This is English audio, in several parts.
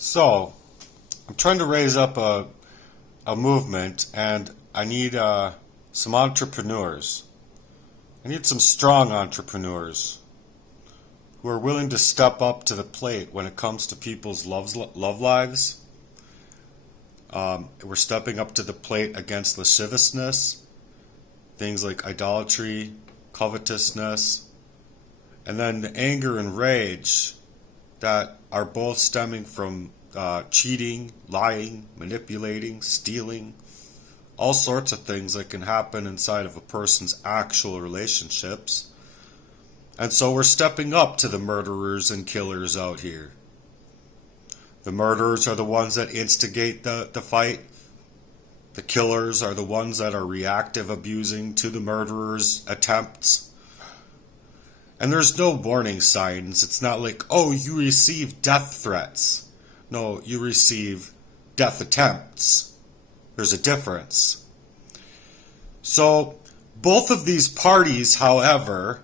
So, I'm trying to raise up a movement, and I need some entrepreneurs. I need some strong entrepreneurs who are willing to step up to the plate when it comes to people's love lives. We're stepping up to the plate against lasciviousness, things like idolatry, covetousness, and then the anger and rage that are both stemming from cheating, lying, manipulating, stealing, all sorts of things that can happen inside of a person's actual relationships. And so we're stepping up to the murderers and killers out here. The murderers are the ones that instigate the fight. The killers are the ones that are reactive, abusing to the murderers' attempts. And there's no warning signs. It's not like, oh, you receive death threats. No, you receive death attempts. There's a difference. So, both of these parties, however,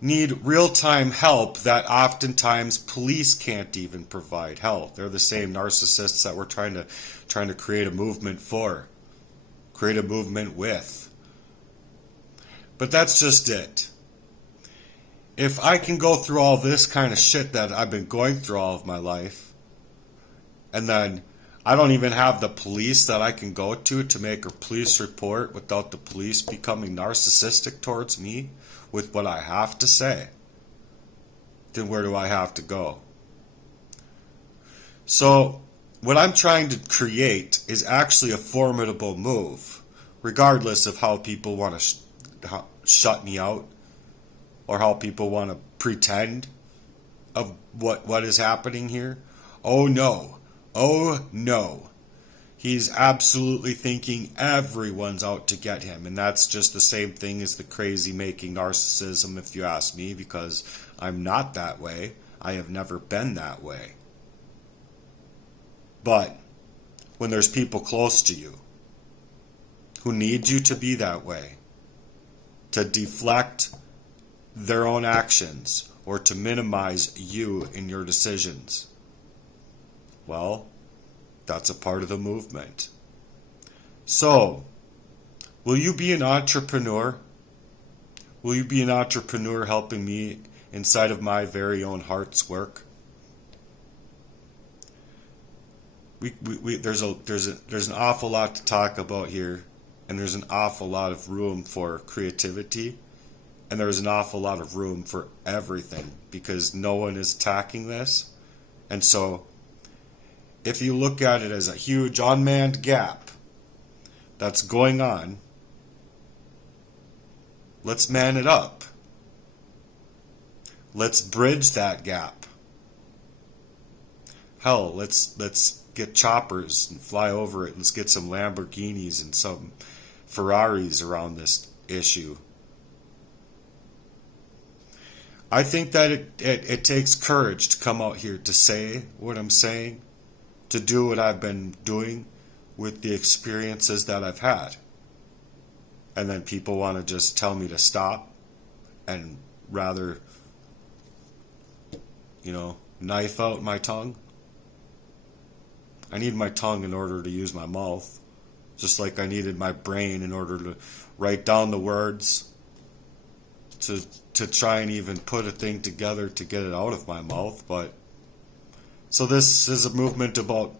need real-time help that oftentimes police can't even provide help. They're the same narcissists that we're trying to create a movement for, create a movement with. But that's just it. If I can go through all this kind of shit that I've been going through all of my life, and then I don't even have the police that I can go to make a police report without the police becoming narcissistic towards me with what I have to say, then where do I have to go? So what I'm trying to create is actually a formidable move, regardless of how people want to shut me out or how people want to pretend of what is happening here. Oh no. Oh no. He's absolutely thinking everyone's out to get him. And that's just the same thing as the crazy making narcissism, if you ask me, because I'm not that way. I have never been that way. But when there's people close to you who need you to be that way, to deflect their own actions or to minimize you in your decisions, well, that's a part of the movement. So, will you be an entrepreneur? Will you be an entrepreneur helping me inside of my very own heart's work? There's an awful lot to talk about here, and there's an awful lot of room for creativity, and there's an awful lot of room for everything because no one is attacking this. And so, if you look at it as a huge unmanned gap that's going on, let's man it up. Let's bridge that gap. Hell, let's get choppers and fly over it. Let's get some Lamborghinis and some Ferraris around this issue. I think that it takes courage to come out here to say what I'm saying, to do what I've been doing with the experiences that I've had. And then people want to just tell me to stop and rather, knife out my tongue. I need my tongue in order to use my mouth, just like I needed my brain in order to write down the words, to try and even put a thing together to get it out of my mouth. But so this is a movement about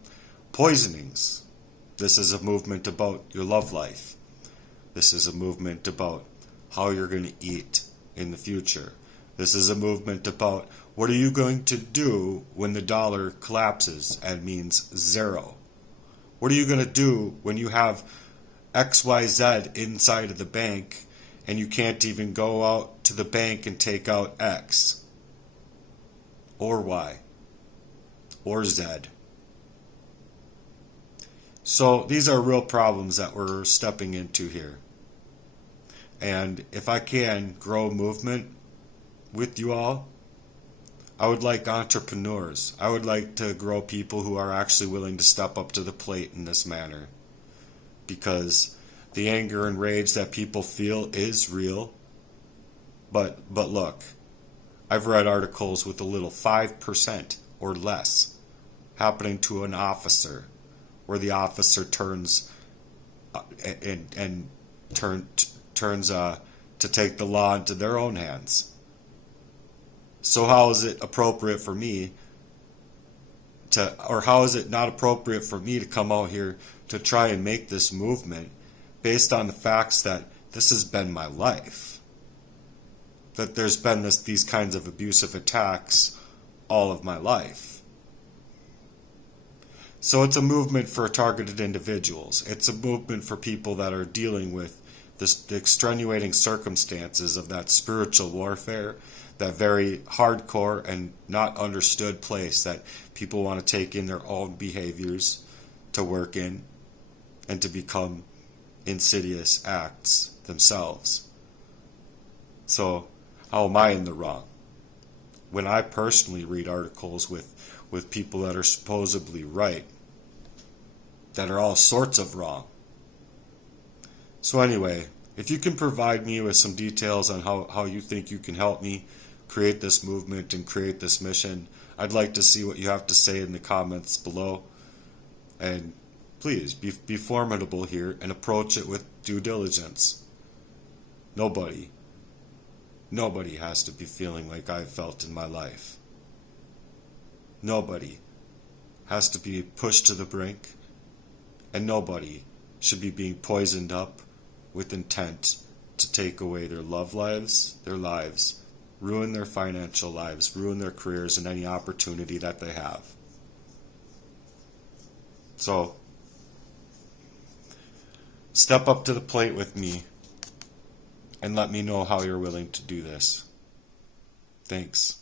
poisonings. This is a movement about your love life. This is a movement about how you're going to eat in the future. This is a movement about what are you going to do when the dollar collapses and means zero? What are you going to do when you have XYZ inside of the bank and you can't even go out to the bank and take out X or Y or Z? So these are real problems that we're stepping into here. And if I can grow movement with you all, I would like entrepreneurs. I would like to grow people who are actually willing to step up to the plate in this manner. Because the anger and rage that people feel is real. But look, I've read articles with a little 5% or less happening to an officer, where the officer turns turns to take the law into their own hands. So how is it appropriate for me or how is it not appropriate for me to come out here to try and make this movement based on the facts that this has been my life? That there's been these kinds of abusive attacks all of my life. So it's a movement for targeted individuals. It's a movement for people that are dealing with the extenuating circumstances of that spiritual warfare, that very hardcore and not understood place that people want to take in their own behaviors to work in and to become insidious acts themselves. So how am I in the wrong? When I personally read articles with people that are supposedly right, that are all sorts of wrong. So anyway, if you can provide me with some details on how you think you can help me create this movement and create this mission, I'd like to see what you have to say in the comments below. And please, be formidable here and approach it with due diligence. Nobody has to be feeling like I've felt in my life. Nobody has to be pushed to the brink, and nobody should be being poisoned up with intent to take away their love lives, their lives, ruin their financial lives, ruin their careers and any opportunity that they have. So, step up to the plate with me and let me know how you're willing to do this. Thanks.